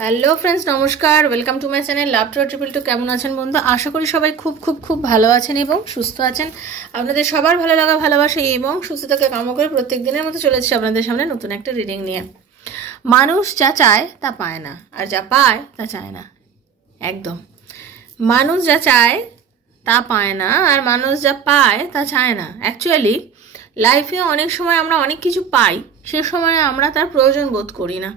Hello friends, নমস্কার। Welcome to my channel love to triple two. কেমন আছেন বন্ধু? আশা করি সবাই খুব খুব খুব ভালো আছেন এবং সুস্থ আছেন। আপনাদের সবার ভালো লাগা, ভালোবাসা এবং সুস্থতাকে কামনা করে প্রত্যেক দিনের মতো চলে এসেছি আপনাদের সামনে নতুন একটা রিডিং নিয়ে। মানুষ যা চায় তা পায় না, আর যা পায় তা চায় না। একদম, মানুষ যা চায় তা পায় না, আর মানুষ যা পায় তা চায় না। অ্যাকচুয়ালি লাইফে অনেক সময় আমরা অনেক কিছু পাই, সে সময় আমরা তার প্রয়োজন বোধ করি না।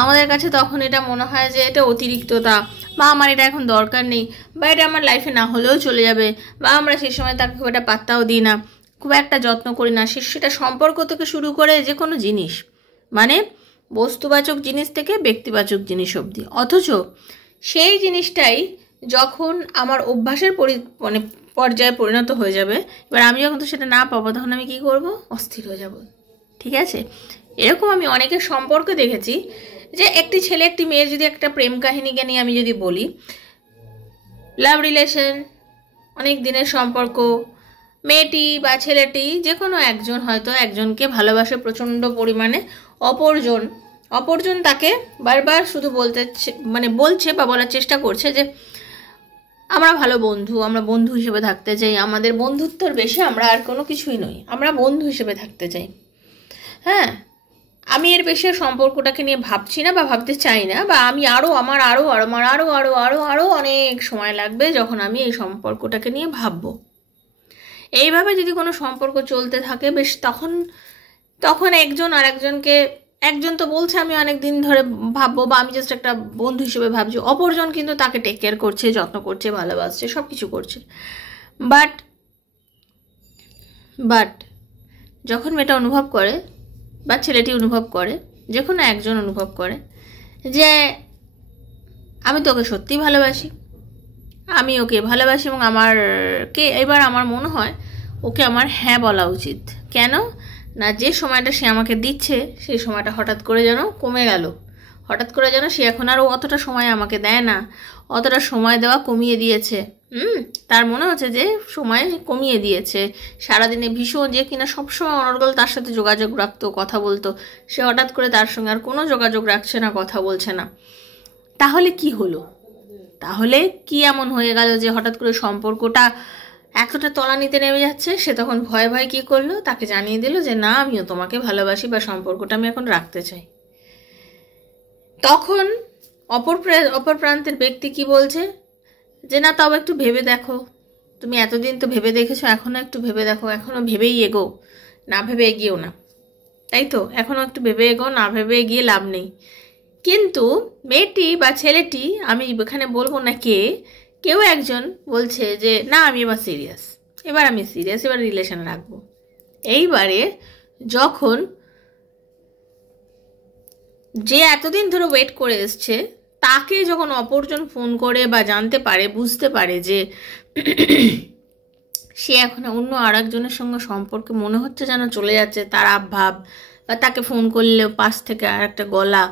আমাদের কাছে তখন এটা মনে হয় যে এটা অতিরিক্ততা, বা আমার এটা এখন দরকার নেই, বা এটা আমার লাইফে না হলেও চলে যাবে, বা আমরা সেই সময় তাকে খুব একটা পাত্তাও দিই না, খুব একটা যত্ন করি না। সেটা সম্পর্ক থেকে শুরু করে যে কোনো জিনিস, মানে বস্তুবাচক জিনিস থেকে ব্যক্তিবাচক জিনিস অবধি। অথচ সেই জিনিসটাই যখন আমার অভ্যাসের মানে পর্যায়ে পরিণত হয়ে যাবে, এবার আমি যখন তো সেটা না পাবো, তখন আমি কি করব? অস্থির হয়ে যাব। ঠিক আছে, এরকম আমি অনেকের সম্পর্কে দেখেছি যে একটি ছেলে একটি মেয়ের যদি একটা প্রেম কাহিনীকে নিয়ে আমি যদি বলি, লাভ রিলেশন, অনেক দিনের সম্পর্ক, মেয়েটি বা ছেলেটি যে কোনো একজন হয়তো একজনকে ভালোবাসে প্রচণ্ড পরিমাণে। অপরজন তাকে বারবার শুধু বলছে বা বলার চেষ্টা করছে যে আমরা ভালো বন্ধু, আমরা বন্ধু হিসেবে থাকতে চাই, আমাদের বন্ধুত্বর বেশি আমরা আর কোনো কিছুই নই, আমরা বন্ধু হিসেবে থাকতে চাই। হ্যাঁ, আমি এর বেশি সম্পর্কটাকে নিয়ে ভাবছি না বা ভাবতে চাই না, বা আমি আমার আরও অনেক সময় লাগবে যখন আমি এই সম্পর্কটাকে নিয়ে ভাববো। এইভাবে যদি কোনো সম্পর্ক চলতে থাকে বেশ, তখন একজন আর একজনকে, একজন তো বলছে আমি অনেক দিন ধরে ভাববো বা আমি জাস্ট একটা বন্ধু হিসেবে ভাবছি, অপরজন কিন্তু তাকে টেক কেয়ার করছে, যত্ন করছে, ভালোবাসছে, সব কিছু করছে। বাট যখন মেয়েটা অনুভব করে বা ছেলেটি অনুভব করে, যে কোনো একজন অনুভব করে যে আমি তো ওকে সত্যিই ভালোবাসি, আমি ওকে ভালোবাসি এবং এবার আমার মনে হয় ওকে আমার হ্যাঁ বলা উচিত। কেন না, যে সময়টা সে আমাকে দিচ্ছে সেই সময়টা হঠাৎ করে যেন কমে গেল, হঠাৎ করে যেন সে এখন আর অতটা সময় আমাকে দেয় না, অতটা সময় দেওয়া কমিয়ে দিয়েছে। তার মনে হচ্ছে যে সময় কমিয়ে দিয়েছে। সারাদিনে ভীষণ যে কিনা সবসময় অনর্গল তার সাথে যোগাযোগ রাখতো, কথা বলতো, সে হঠাৎ করে তার সঙ্গে আর কোনো যোগাযোগ রাখছে না, কথা বলছে না। তাহলে কি হলো? তাহলে কি এমন হয়ে গেল যে হঠাৎ করে সম্পর্কটা এতটা তলানিতে নেমে যাচ্ছে? সে তখন ভয়ে ভয়ে কি করলো? তাকে জানিয়ে দিল যে না, আমিও তোমাকে ভালোবাসি বা সম্পর্কটা আমি এখন রাখতে চাই। তখন অপর প্রান্তের ব্যক্তি কি বলছে? যে না, তাও একটু ভেবে দেখো, তুমি এতদিন তো ভেবে দেখেছো, এখনো একটু ভেবে দেখো, এখনো ভেবেই এগো, না ভেবে এগিয়েও না, তাই তো? এখনো একটু ভেবে এগো, না ভেবে এগিয়ে লাভ নেই। কিন্তু মেয়েটি বা ছেলেটি, আমি এখানে বলবো না কেউ একজন বলছে যে না, আমি এবার সিরিয়াস, এবার রিলেশন রাখবো। এইবারে যখন যে এতদিন ধরে ওয়েট করে এসছে, তাকে যখন অপরজন ফোন করে বা জানতে পারে, বুঝতে পারে যে সে এখন অন্য আর একজনের সঙ্গে সম্পর্কে মনে হচ্ছে যেন চলে যাচ্ছে তার আবভাব, বা তাকে ফোন করলেও পাশ থেকে আর একটা গলা,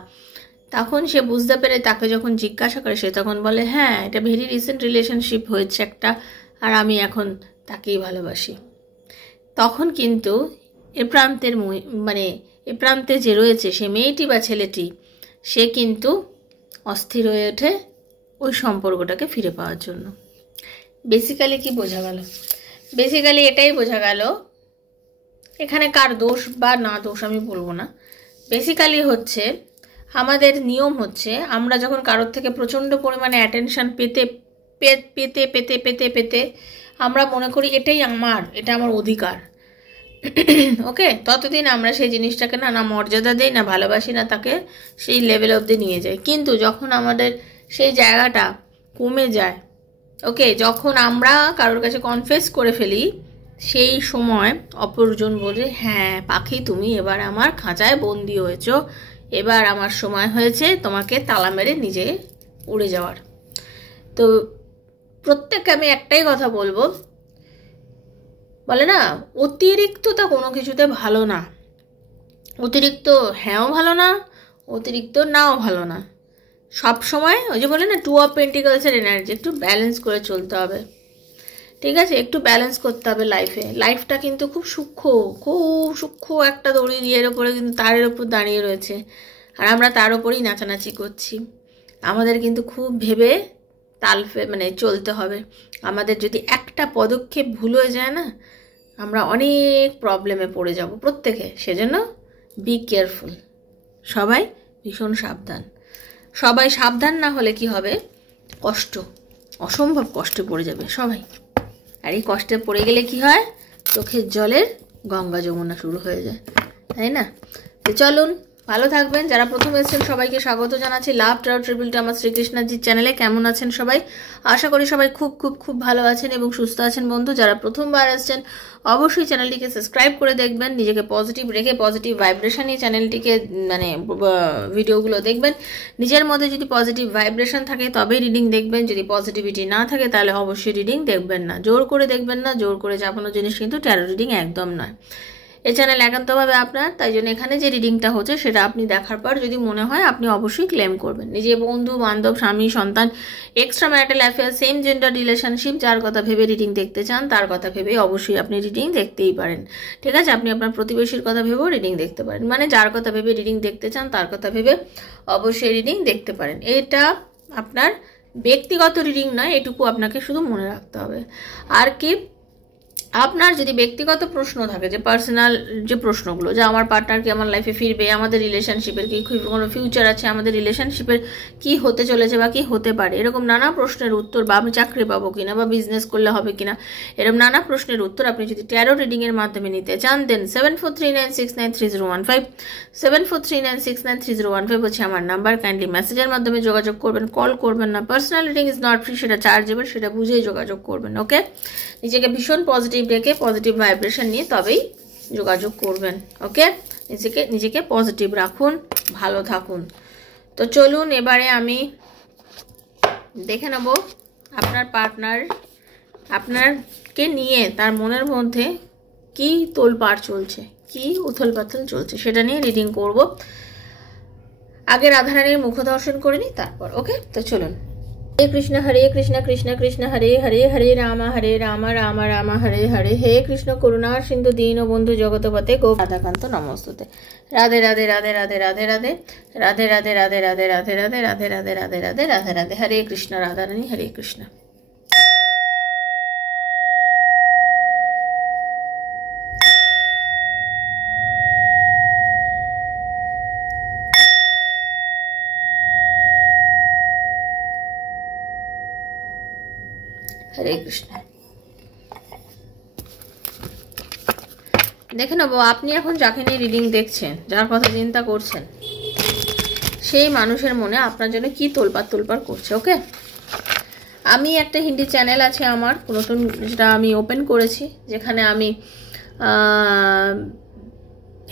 তখন সে বুঝতে পেরে তাকে যখন জিজ্ঞাসা করে, সে তখন বলে হ্যাঁ, এটা ভেরি রিসেন্ট রিলেশনশিপ হয়েছে একটা, আর আমি এখন তাকেই ভালোবাসি। তখন কিন্তু এ প্রান্তে যে রয়েছে সে মেয়েটি বা ছেলেটি, সে কিন্তু অস্থির হয়ে ওঠে ওই সম্পর্কটাকে ফিরে পাওয়ার জন্য। বেসিক্যালি কি বোঝা গেল? বেসিক্যালি এটাই বোঝা গেল, এখানে কার দোষ বা না দোষ আমি বলবো না। বেসিক্যালি হচ্ছে, আমাদের নিয়ম হচ্ছে, আমরা যখন কারোর থেকে প্রচণ্ড পরিমাণে অ্যাটেনশন পেতে পেতে পেতে পেতে পেতে আমরা মনে করি এটা আমার অধিকার, ওকে, ততদিন আমরা সেই জিনিসটাকে না মর্যাদা দিই, না ভালোবাসি, না তাকে সেই লেভেল অবধি নিয়ে যাই। কিন্তু যখন আমাদের সেই জায়গাটা কমে যায়, ওকে, যখন আমরা কারোর কাছে কনফেস করে ফেলি, সেই সময় অপরজন বলে হ্যাঁ পাখি, তুমি এবার আমার খাঁচায় বন্দি হয়েছো, এবার আমার সময় হয়েছে তোমাকে তালা মেরে নিজে উড়ে যাওয়ার। তো প্রত্যেককে আমি একটাই কথা বলবো, বলে না, অতিরিক্ততা কোনো কিছুতে ভালো না। অতিরিক্ত হ্যাঁও ভালো না, অতিরিক্ত নাও ভালো না। সব সময় ওই যে বলে না, টু অফ পেন্টিকলসের এনার্জি, একটু ব্যালেন্স করে চলতে হবে। ঠিক আছে, একটু ব্যালেন্স করতে হবে লাইফটা কিন্তু খুব সূক্ষ্ম একটা দড়ি দিয়ে ওপরে, কিন্তু তারের ওপর দাঁড়িয়ে রয়েছে, আর আমরা তার ওপরেই নাচানাচি করছি। আমাদের কিন্তু খুব ভেবে মানে চলতে হবে। আমাদের যদি একটা পদক্ষেপ ভুল হয়ে যায় না, আমরা অনেক প্রবলেমে পড়ে যাব প্রত্যেকে। সেজন্য বি কেয়ারফুল, সবাই ভীষণ সাবধান। সবাই সাবধান না হলে কি হবে, অসম্ভব কষ্টে পড়ে যাবে সবাই। আর এই কষ্টে পড়ে গেলে কি হয়, চোখের জলের গঙ্গা যমুনা শুরু হয়ে যায়, তাই না? তো চলুন, ভালো থাকবেন। যারা প্রথম এসেছেন সবাইকে স্বাগত জানাচ্ছি লাভ ট্রাভেল ট্রিপল টু আমার শ্রীকৃষ্ণজির চ্যানেলে। কেমন আছেন সবাই? আশা করি সবাই খুব খুব খুব ভালো আছেন এবং সুস্থ আছেন। বন্ধু যারা প্রথমবার আসছেন অবশ্যই চ্যানেলটিকে সাবস্ক্রাইব করে দেখবেন, নিজেকে পজিটিভ রেখে পজিটিভ ভাইব্রেশন নিয়ে চ্যানেলটিকে মানে ভিডিওগুলো দেখবেন। নিজের মধ্যে যদি পজিটিভ ভাইব্রেশন থাকে তবেই রিডিং দেখবেন, যদি পজিটিভিটি না থাকে তাহলে অবশ্যই রিডিং দেখবেন না। জোর করে দেখবেন না, জোর করে চাপানো জিনিস কিন্তু ট্যারো রিডিং একদম নয়। এই চ্যানেল একান্তভাবে আপনার, তাই জন্য এখানে যে রিডিংটা হচ্ছে সেটা আপনি দেখার পর যদি মনে হয় আপনি অবশ্যই ক্লেম করবেন। নিজে বন্ধু বান্ধব, স্বামী সন্তান, extra marital affair, same gender relationship, যার কথা ভেবে রিডিং দেখতে চান তার কথা ভেবে অবশ্যই আপনি রিডিং দেখতেই পারেন। ঠিক আছে? আপনি আপনার প্রতিবেশীর কথা ভেবেও রিডিং দেখতে পারেন, মানে যার কথা ভেবে রিডিং দেখতে চান তার কথা ভেবে অবশ্যই রিডিং দেখতে পারেন। এটা আপনার ব্যক্তিগত রিডিং নয়, এটুকু আপনাকে শুধু মনে রাখতে হবে। আর কি, আপনার যদি ব্যক্তিগত প্রশ্ন থাকে, যে পার্সোনাল যে প্রশ্নগুলো, যে আমার পার্টনার কি আমার লাইফে ফিরবে, আমাদের রিলেশনশিপের কি কোনো ফিউচার আছে, আমাদের রিলেশনশিপের কি হতে চলেছে বা কি হতে পারে, এরকম নানা প্রশ্নের উত্তর, বা আমি চাকরি পাবো কিনা, বা বিজনেস করলে হবে কিনা, এরকম নানা প্রশ্নের উত্তর আপনি যদি ট্যারো রিডিংয়ের মাধ্যমে নিতে চান, দেন 7439693015 7439693015 হচ্ছে আমার নাম্বার। কাইন্ডলি মেসেজের মাধ্যমে যোগাযোগ করবেন, কল করবেন না। Personal reading is not free, সেটা চার্জেবল, সেটা বুঝেই যোগাযোগ করবেন। ওকে? নিজেকে ভীষণ পজিটিভ রেখে পজিটিভ ভাইব্রেশন নিয়ে তবেই যোগাযোগ করবেন। ওকে? নিজেকে পজিটিভ রাখুন, ভালো থাকুন। তো চলুন, এবারে আমি দেখে নেব আপনার পার্টনার আপনারকে নিয়ে তার মনের মধ্যে কি তোলপাড় চলছে, কি উথল পাথল চলছে, সেটা নিয়ে রিডিং করব। আগে রাধারানীর মুখ দর্শন করে নিই তারপর। ওকে? তো চলুন। হরে কৃষ্ণ কৃষ্ণ কৃষ্ণ হরে হরে, হরে রাম রাম রাম হরে হরে, হে কৃষ্ণ করুণা সিন্ধু দীন বন্ধু জগৎপতে গো রাধাকান্ত নমস্তুতে। রাধে রাধে রাধে রাধে রাধে রাধে রাধে রাধে রাধে রাধে রাধে রাধে রাধে রাধে রাধে রাধে রাধে রাধে। হরে কৃষ্ণ রাধারানী, হরে কৃষ্ণ। হরে কৃষ্ণ। দেখে নেবো আপনি এখন যাকে নিয়ে রিডিং দেখছেন, যার কথা চিন্তা করছেন, সেই মানুষের মনে আপনার জন্য কি তোলপাড় করছে। ওকে? আমি একটা হিন্দি চ্যানেল আছে আমার নতুন, যেটা আমি ওপেন করেছি, যেখানে আমি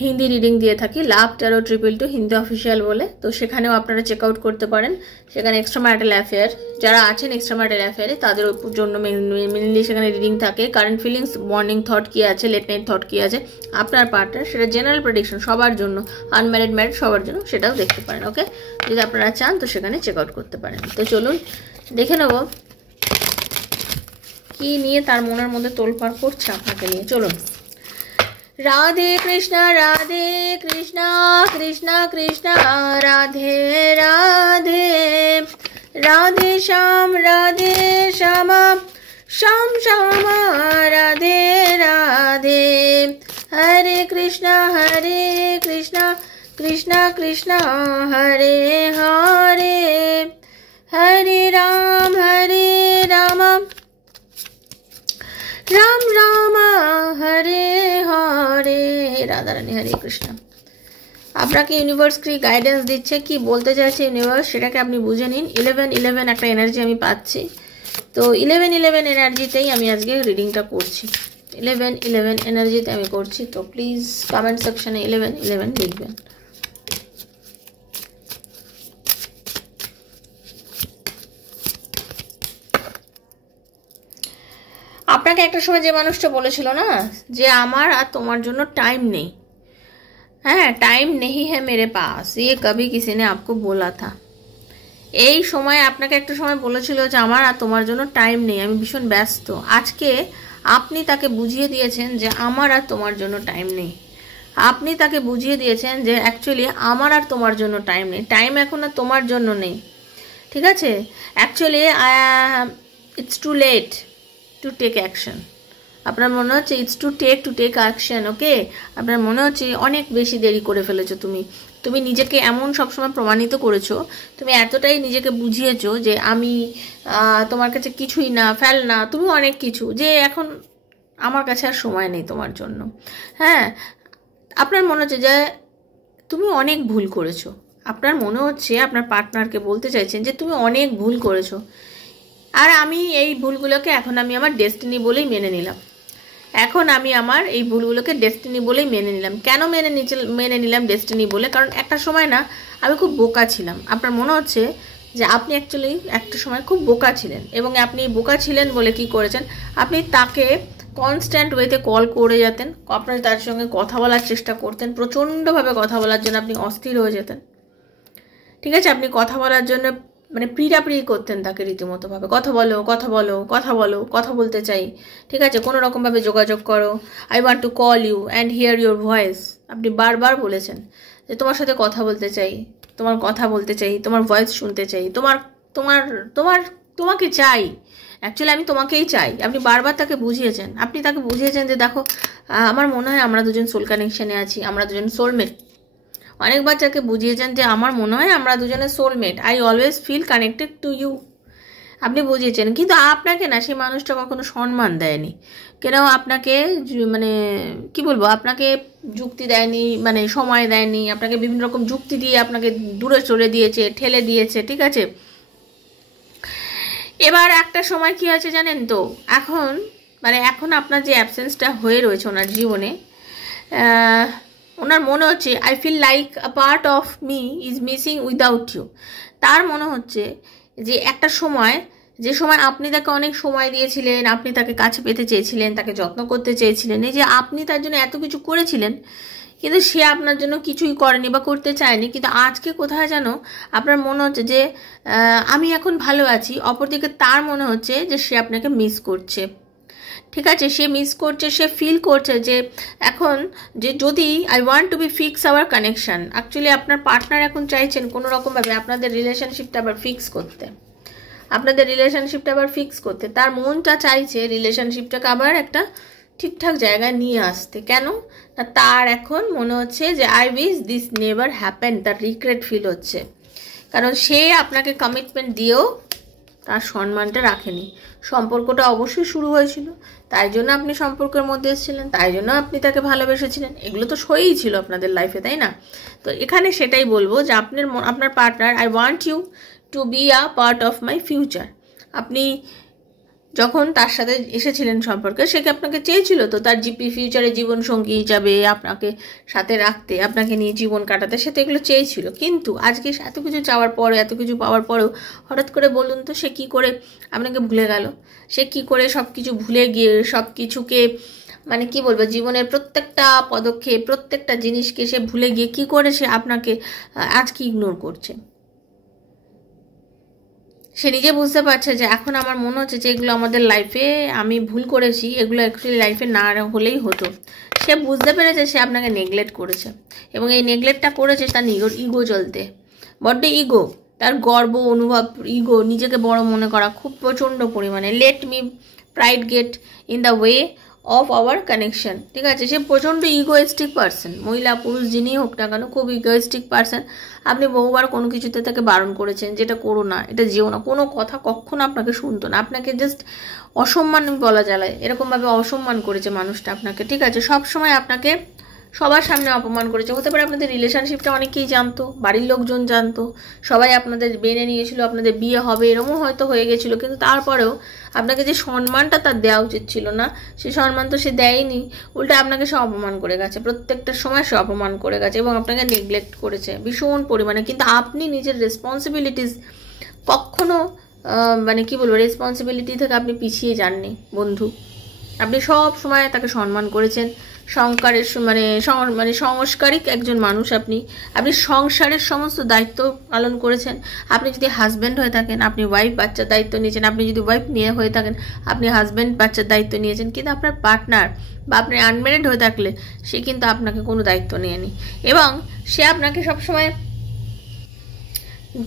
হিন্দি রিডিং দিয়ে থাকি, লাভ ট্যারো ট্রিপল টু হিন্দি অফিসিয়াল বলে। তো সেখানেও আপনারা চেক আউট করতে পারেন। সেখানে এক্সট্রা ম্যারিটাল অ্যাফেয়ার, যারা আছেন এক্সট্রা ম্যারিটাল অ্যাফেয়ারে তাদের জন্য মেনলি সেখানে রিডিং থাকে। কারেন্ট ফিলিংস, মর্নিং থট কী আছে, লেট নাইট থট কী আছে, আপনার পার্টনার, সেটা জেনারেল প্রেডিকশন সবার জন্য, আনম্যারিড ম্যারিড সবার জন্য, সেটাও দেখতে পারেন। ওকে? যদি আপনারা চান তো সেখানে চেক আউট করতে পারেন। তো চলুন দেখে নেব কি নিয়ে তার মনের মধ্যে তোলপাড় করছে আপনাকে নিয়ে। চলুন। রাধে কৃষ্ণ কৃষ্ণ কৃষ্ণ রাধে রাধে, রাধে শ্যাম শ্যাম শ্যাম রাধে রাধে, হরে কৃষ্ণ কৃষ্ণ কৃষ্ণ হরে হরে, হরে রাম রাম রাম হরে হরে। রাধারানী, হরে কৃষ্ণ। আপনাকে ইউনিভার্স কি গাইডেন্স দিচ্ছে, কি বলতে চাইছে ইউনিভার্স, সেটাকে আপনি বুঝে নিন। 11 একটা এনার্জি আমি পাচ্ছি, তো 11 এনার্জিতেই আমি আজকে রিডিংটা করছি। 11 এনার্জিতে আমি করছি। তো প্লিজ কমেন্ট সেকশনে 11 লিখবেন। আপনাকে একটা সময় যে মানুষটা বলেছিল না, যে আমার আর তোমার জন্য টাইম নেই, হ্যাঁ, টাইম নেই হ্যাঁ মেরে পাস, ये कभी किसी ने आपको बोला था। এই সময় আপনাকে একটা সময় বলেছিল যে আমার আর তোমার জন্য টাইম নেই, আমি ভীষণ ব্যস্ত। আজকে আপনি তাকে বুঝিয়ে দিয়েছেন যে আমার আর তোমার জন্য টাইম নেই। আপনি তাকে বুঝিয়ে দিয়েছেন যে অ্যাকচুয়ালি আমার আর তোমার জন্য টাইম নেই, টাইম এখন আর তোমার জন্য নেই। ঠিক আছে? Actually it's too late to take action. আপনার মনে হচ্ছে it's to take action, okay? আপনার মনে হচ্ছে অনেক বেশি দেরি করে ফেলেছো তুমি নিজেকে এমন সবসময় প্রমাণিত করেছো, তুমি এতটাই নিজেকে বুঝিয়েছো যে আমি তোমার কাছে কিছুই না, ফেল না, তুমি অনেক কিছু, যে এখন আমার কাছে আর সময় নেই তোমার জন্য। হ্যাঁ, আপনার মনে হচ্ছে যে তুমি অনেক ভুল করেছো। আপনার মনে হচ্ছে আপনার পার্টনারকে বলতে চাইছেন যে তুমি অনেক ভুল করেছো, আর আমি এই ভুলগুলোকে এখন আমি আমার ডেস্টিনি বলেই মেনে নিলাম। এখন আমি আমার এই ভুলগুলোকে ডেস্টিনি বলেই মেনে নিলাম। কেন মেনে নিলাম ডেস্টিনি বলে? কারণ একটা সময় না আমি খুব বোকা ছিলাম। আপনার মনে হচ্ছে যে আপনি অ্যাকচুয়ালি একটা সময় খুব বোকা ছিলেন, এবং আপনি বোকা ছিলেন বলে কি করেছেন, আপনি তাকে কনস্ট্যান্ট ওয়েতে কল করে যেতেন, আপনি তার সঙ্গে কথা বলার চেষ্টা করতেন, প্রচণ্ডভাবে কথা বলার জন্য আপনি অস্থির হয়ে যেতেন। ঠিক আছে? আপনি কথা বলার জন্য মানে পিড়াপিড়ি করতেন তাকে রীতিমতোভাবে, কথা বলো কথা বলো কথা বলো, কথা বলতে চাই, ঠিক আছে, কোনো রকমভাবে যোগাযোগ করো, I want to call you and hear your voice. আপনি বারবার বলেছেন যে তোমার সাথে কথা বলতে চাই, তোমার কথা বলতে চাই, তোমার ভয়েস শুনতে চাই, তোমার তোমার তোমার তোমাকে চাই, অ্যাকচুয়ালি আমি তোমাকেই চাই। আপনি বারবার তাকে বুঝিয়েছেন, আপনি তাকে বুঝিয়েছেন যে দেখো আমার মনে হয় আমরা দুজন সোল কানেকশনে আছি, আমরা দুজন সোলমেট। অনেকবার তাকে বুঝিয়েছেন যে আমার মনে হয় আমরা দুজনে soulmate, I always feel connected to you. আপনি বুঝিয়েছেন, কিন্তু আপনাকে না সেই মানুষটা কখনো সম্মান দেয়নি, কেন আপনাকে মানে কি বলবো, আপনাকে যুক্তি দেয়নি, মানে সময় দেয়নি, আপনাকে বিভিন্ন রকম যুক্তি দিয়ে আপনাকে দূরে চলে দিয়েছে, ঠেলে দিয়েছে। ঠিক আছে? এবার একটা সময় কি আছে জানেন তো, এখন আপনার যে অ্যাবসেন্সটা হয়ে রয়েছে ওনার জীবনে, ওনার মনে হচ্ছে I feel like a part of me is missing without you. তার মনে হচ্ছে যে একটা সময়, যে সময় আপনি তাকে অনেক সময় দিয়েছিলেন, আপনি তাকে কাছে পেতে চেয়েছিলেন, তাকে যত্ন করতে চেয়েছিলেন, এই যে আপনি তার জন্য এত কিছু করেছিলেন, কিন্তু সে আপনার জন্য কিছুই করেনি বা করতে চায়নি। কিন্তু আজকে কোথায় যেন আপনার মনে হচ্ছে যে আমি এখন ভালো আছি, অপরদিকে তার মনে হচ্ছে যে সে আপনাকে মিস করছে। ঠিক আছে? সে মিস করছে, সে ফিল করছে যে এখন যে যদি I want to be fix our connection, actually আপনার পার্টনার এখন চাইছেন কোনো রকমভাবে আপনাদের রিলেশনশিপটা আবার ফিক্স করতে, তার মনটা চাইছে রিলেশনশিপটাকে আবার একটা ঠিকঠাক জায়গায় নিয়ে আসতে। কেন না, তার এখন মনে হচ্ছে যে I wish this never happen, তার রিগ্রেট ফিল হচ্ছে, কারণ সে আপনাকে কমিটমেন্ট দিয়েও তার সম্মানটা রাখেনি। সম্পর্কটা অবশ্যই শুরু হয়েছিল, তাই জন্য আপনি সম্পর্কের মধ্যে এসেছিলেন, তাই জন্য আপনি তাকে ভালোবেসেছিলেন, এগুলো তো সইই ছিল আপনাদের লাইফে, তাই না? তো এখানে সেটাই বলবো যে আপনার partner, I want you to be a part of my future. আপনি যখন তার সাথে এসেছিলেন সম্পর্কে, সে কি আপনাকে চেয়েছিল তো তার ফিউচারে জীবনসঙ্গী হিসাবে আপনাকে সাথে রাখতে, আপনাকে নিয়ে জীবন কাটাতে, সে তো এগুলো চেয়েছিল। কিন্তু আজকে এত কিছু চাওয়ার পরে, এত কিছু পাওয়ার পরেও হঠাৎ করে বলুন তো সে কি করে আপনাকে ভুলে গেল? সে কি করে সব কিছু ভুলে গিয়ে সব কিছুকে মানে কি বলবো, জীবনের প্রত্যেকটা পদক্ষেপ, প্রত্যেকটা জিনিসকে সে ভুলে গিয়ে কি করে সে আপনাকে আজকে ইগনোর করছে? সে নিজে বুঝতে পারছে যে এখন আমার মনে হচ্ছে যে এগুলো আমাদের লাইফে আমি ভুল করেছি, এগুলো অ্যাকচুয়ালি লাইফে না হলেই হতো। সে বুঝতে পেরেছে সে আপনাকে নেগলেক্ট করেছে, এবং এই নেগলেক্টটা করেছে তার ইগো জ্বলতে, বড্ড ইগো, তার গর্ব অনুভব, ইগো, নিজেকে বড় মনে করা খুব প্রচণ্ড পরিমাণে। Let me pride get in the way of our connection. ঠিক আছে? সে প্রচণ্ড ইগোয়েস্টিক পার্সন, মহিলা পুরুষ যিনি হোক না কেন, খুব ইগোয়েস্টিক পার্সন। আপনি বহুবার কোনো কিছুতে তাকে বারণ করেছেন, যেটা করো না, এটা যেও না, কোনো কথা কখনো আপনাকে শুনতো না, আপনাকে জাস্ট অসম্মান বলা যায়, এরকমভাবে অসম্মান করেছে মানুষটা আপনাকে। ঠিক আছে? সবসময় আপনাকে সবার সামনে অপমান করেছে। হতে পারে আপনাদের রিলেশনশিপটা অনেকেই জানতো, বাড়ির লোকজন জানতো, সবাই আপনাদের মেনে নিয়েছিল, আপনাদের বিয়ে হবে এরকমও হয়তো হয়ে গেছিলো, কিন্তু তারপরেও আপনাকে যে সম্মানটা তার দেওয়া উচিত ছিল না, সে সম্মান তো সে দেয়নি, উল্টে আপনাকে সে অপমান করে গেছে, প্রত্যেকটা সময় সে অপমান করে গেছে এবং আপনাকে নেগলেক্ট করেছে ভীষণ পরিমাণে। কিন্তু আপনি নিজের রেসপন্সিবিলিটিস কখনো মানে কি বলবো, রেসপন্সিবিলিটি থেকে আপনি পিছিয়ে যাননি বন্ধু। আপনি সব সময় তাকে সম্মান করেছেন, সংস্কারিক একজন মানুষ আপনি সংসারের সমস্ত দায়িত্ব পালন করেছেন। আপনি যদি হাজব্যান্ড হয়ে থাকেন, আপনি ওয়াইফ বাচ্চার দায়িত্ব নিয়েছেন, আপনি যদি ওয়াইফ নিয়ে হয়ে থাকেন, আপনি হাজব্যান্ড বাচ্চার দায়িত্ব নিয়েছেন। কিন্তু আপনার পার্টনার বা আপনি আনম্যারিড হয়ে থাকলে সে কিন্তু আপনাকে কোনো দায়িত্ব নেয়নি, এবং সে আপনাকে সবসময়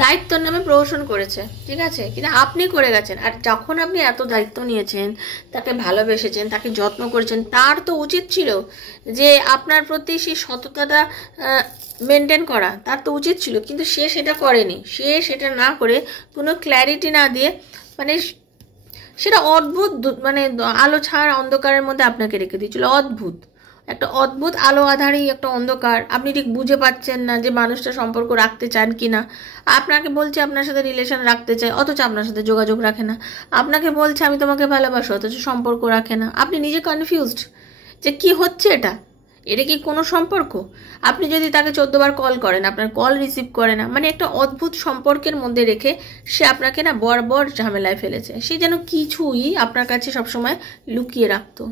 দায়িত্বর নামে প্রহসন করেছে, ঠিক আছে, কিন্তু আপনি করে গেছেন। আর যখন আপনি এত দায়িত্ব নিয়েছেন, তাকে ভালোবেসেছেন, তাকে যত্ন করেছেন, তার তো উচিত ছিল যে আপনার প্রতি সেই সততাটা মেনটেন করা, তার তো উচিত ছিল, কিন্তু সে সেটা করেনি। সে সেটা না করে, কোনো ক্ল্যারিটি না দিয়ে, মানে সেটা অদ্ভুত, মানে আলো ছাড় অন্ধকারের মধ্যে আপনাকে রেখে দিয়েছিল। অদ্ভুত একটা অদ্ভুত আলো আধারেই একটা অন্ধকার। আপনি ঠিক বুঝে পাচ্ছেন না যে মানুষটা সম্পর্ক রাখতে চান কি না। আপনাকে বলছে আপনার সাথে রিলেশন রাখতে চায়, অথচ আপনার সাথে যোগাযোগ রাখে না। আপনাকে বলছে আমি তোমাকে ভালোবাসি, অথচ সম্পর্ক রাখে না। আপনি নিজে কনফিউজড যে কি হচ্ছে এটা, এটা কি কোনো সম্পর্ক? আপনি যদি তাকে 14 বার কল করেন, আপনার কল রিসিভ করে না, মানে একটা অদ্ভুত সম্পর্কের মধ্যে রেখে সে আপনাকে না বড় ঝামেলায় ফেলেছে। সে যেন কিছুই আপনার কাছে সবসময় লুকিয়ে রাখতো,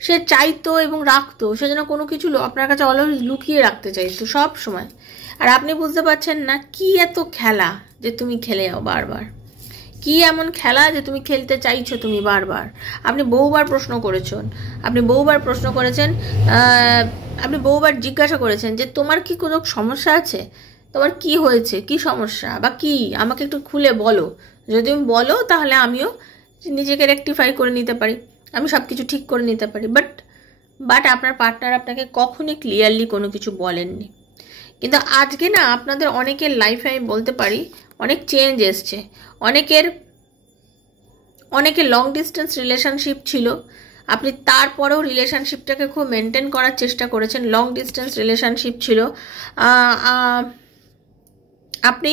সে চাইতো এবং রাখতো, সে যেন কোনো কিছু আপনার কাছে অলওয়েজ লুকিয়ে রাখতে চাইতো সব সময়। আর আপনি বুঝতে পারছেন না কি এত খেলা যে তুমি খেলে যাও বারবার, কি এমন খেলা যে তুমি খেলতে চাইছো তুমি বারবার। আপনি বহুবার প্রশ্ন করেছেন, আপনি বহুবার জিজ্ঞাসা করেছেন যে তোমার কি কোনো সমস্যা আছে, তোমার কি হয়েছে, কি সমস্যা বা কি, আমাকে একটু খুলে বলো। যদি তুমি বলো তাহলে আমিও নিজেকে রেকটিফাই করে নিতে পারি, আমি সব কিছু ঠিক করে নিতে পারি। বাট আপনার পার্টনার আপনাকে কখনই ক্লিয়ারলি কোনো কিছু বলেননি। কিন্তু আজকে না আপনাদের অনেকের লাইফে আমি বলতে পারি অনেক চেঞ্জ এসছে। অনেকের লং ডিস্টেন্স রিলেশনশিপ ছিল, আপনি তারপরেও রিলেশনশিপটাকে খুব মেনটেন করার চেষ্টা করেছেন। লং ডিস্টেন্স রিলেশনশিপ ছিল, আপনি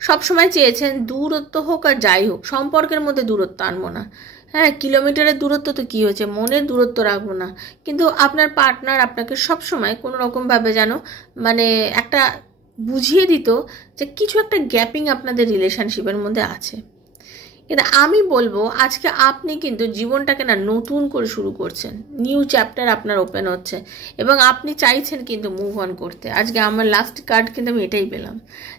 সবসময় চেয়েছেন দূরত্ব হোক আর যাই হোক, সম্পর্কের মধ্যে দূরত্ব আনবো না। হ্যাঁ, কিলোমিটারের দূরত্ব তো কী হয়েছে, মনের দূরত্ব রাখবো না। কিন্তু আপনার পার্টনার আপনাকে সবসময় কোনো রকমভাবে যেন মানে একটা বুঝিয়ে দিত যে কিছু একটা গ্যাপিং আপনাদের রিলেশনশিপের মধ্যে আছে। কিন্তু আমি বলবো আজকে আপনি কিন্তু জীবনটাকে না নতুন করে শুরু করছেন, নিউ চ্যাপ্টার আপনার ওপেন হচ্ছে এবং আপনি চাইছেন কিন্তু মুভ অন করতে। আজকে আমার লাস্ট কার্ড কিন্তু আমি এটাই পেলাম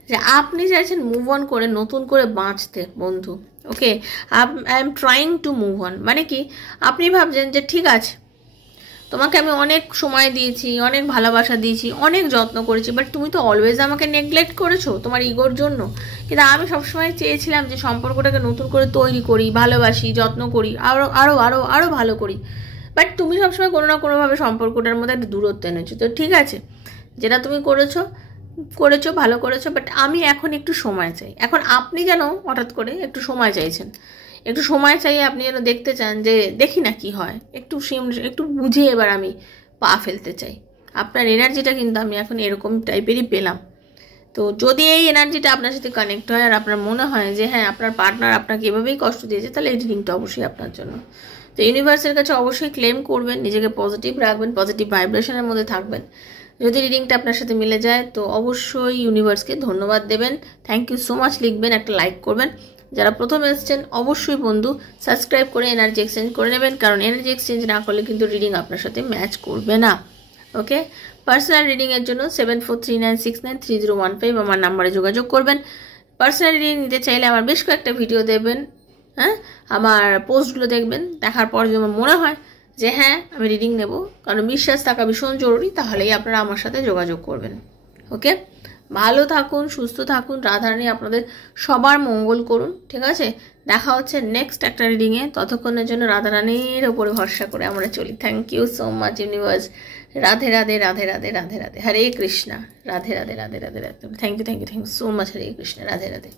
যে আপনি চাইছেন মুভ অন করে নতুন করে বাঁচতে বন্ধু। Okay, I am trying to move on, মানে কি আপনি ভাবছেন যে ঠিক আছে তোমাকে আমি অনেক সময় দিয়েছি, অনেক ভালোবাসা দিয়েছি, অনেক যত্ন করেছি, বাট তুমি তো অলওয়েজ আমাকে নেগলেক্ট করেছো তোমার ইগোর জন্য। কিন্তু আমি সবসময় চেয়েছিলাম যে সম্পর্কটাকে নতুন করে তৈরি করি, ভালোবাসি, যত্ন করি, আরও আরও আরও আরও ভালো করি। বাট তুমি সবসময় কোনো না কোনোভাবে সম্পর্কটার মধ্যে একটা দূরত্ব এনেছো। তো ঠিক আছে, যেটা তুমি করেছো ভালো করেছো, বাট আমি এখন একটু সময় চাই। এখন আপনি যেন হঠাৎ করে একটু সময় চাইছেন, একটু সময় চাই, আপনি যেন দেখতে চান যে দেখি না কি হয়, একটু বুঝে এবার আমি পা ফেলতে চাই। আপনার এনার্জিটা কিন্তু আমি এখন এরকম টাইপেরই পেলাম। তো যদি এই এনার্জিটা আপনার সাথে কানেক্ট হয় আর আপনার মনে হয় যে হ্যাঁ আপনার পার্টনার আপনাকে এভাবেই কষ্ট দিয়েছে, তাহলে এই রিডিংটা অবশ্যই আপনার জন্য। তো ইউনিভার্সের কাছে অবশ্যই ক্লেম করবেন, নিজেকে পজিটিভ রাখবেন, পজিটিভ ভাইব্রেশনের মধ্যে থাকবেন। যদি রিডিংটা আপনার সাথে মিলে যায় তো অবশ্যই ইউনিভার্সকে ধন্যবাদ দেবেন, থ্যাংক ইউ সো মাচ লিখবেন, একটা লাইক করবেন। যারা প্রথম এসেছেন অবশ্যই বন্ধু সাবস্ক্রাইব করে এনার্জি এক্সচেঞ্জ করে নেবেন, কারণ এনার্জি এক্সচেঞ্জ না করলে কিন্তু রিডিং আপনার সাথে ম্যাচ করবে না। ওকে, পার্সোনাল রিডিংয়ের জন্য 7439693015 আমার নাম্বারে যোগাযোগ করবেন। পার্সোনাল রিডিং নিতে চাইলে আমার বেশ কয়েকটা ভিডিও দেখবেন, হ্যাঁ আমার পোস্টগুলো দেখবেন, দেখার পর যদি আমার মনে হয় যে হ্যাঁ আমি রিডিং নেব, কারণ বিশ্বাস থাকা ভীষণ জরুরি, তাহলেই আপনারা আমার সাথে যোগাযোগ করবেন। ওকে, ভালো থাকুন, সুস্থ থাকুন, রাধারানী আপনাদের সবার মঙ্গল করুন। ঠিক আছে, দেখা হচ্ছে নেক্সট একটা রিডিংয়ে। ততক্ষণের জন্য রাধারানীর ওপরে ভরসা করে আমরা চলি। Thank you so much universe. Radhe Radhe Radhe Radhe Radhe Radhe, Hare Krishna. Radhe Radhe Radhe Radhe Radhe, thank you so much, Hare Krishna, Radhe Radhe.